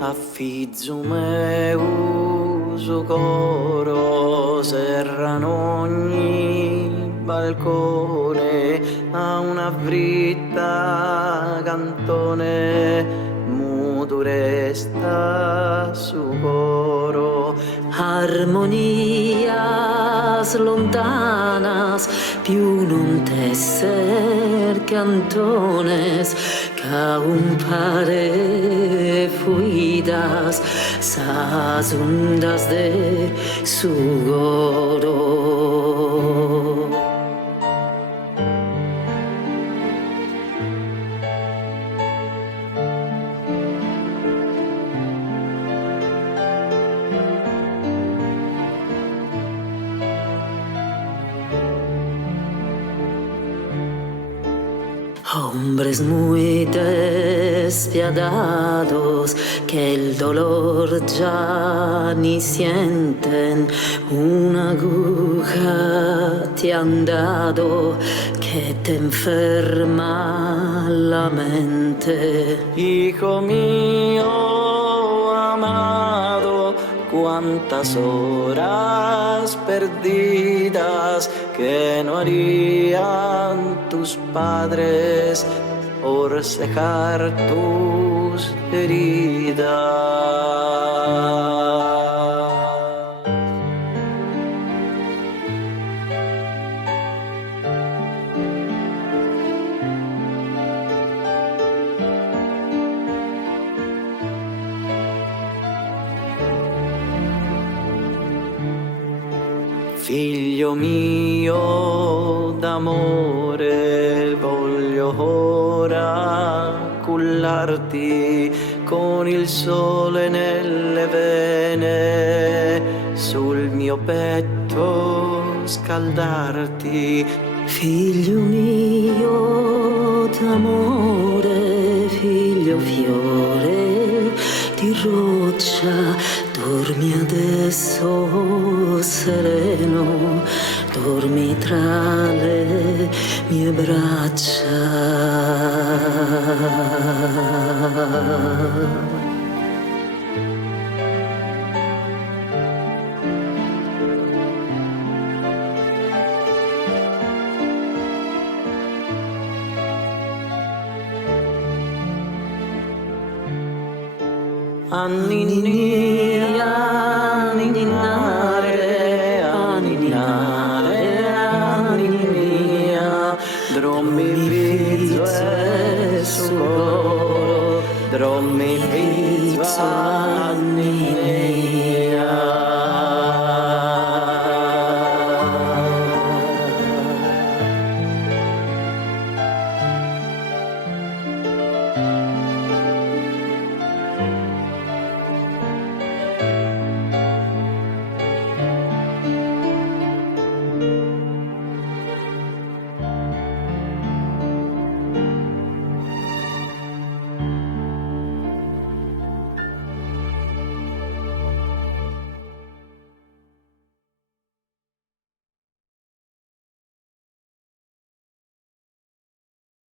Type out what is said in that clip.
Affizzo meu su coro serrano ogni balcone a una fritta cantone muto resta su coro armonias lontanas più non tesser cantones ca un pare fuidas sas ondas de su goro. Hombres muy despiadados que el dolor ya ni sienten, una aguja te han dado que te enferma la mente. Hijo mío amado, cuántas horas perdidas que no harían tus padres por cejar tus heridas. Figlio mio d'amore, voglio ora cullarti con il sole nelle vene, sul mio petto scaldarti. Figlio mio d'amore, figlio fiore di roccia, dormi adesso sereno, dormi tra le mie braccia. Anninni, anninnare, anninnare, anninnia, drommi pizzo e suolo, drommi pizzo anninnia.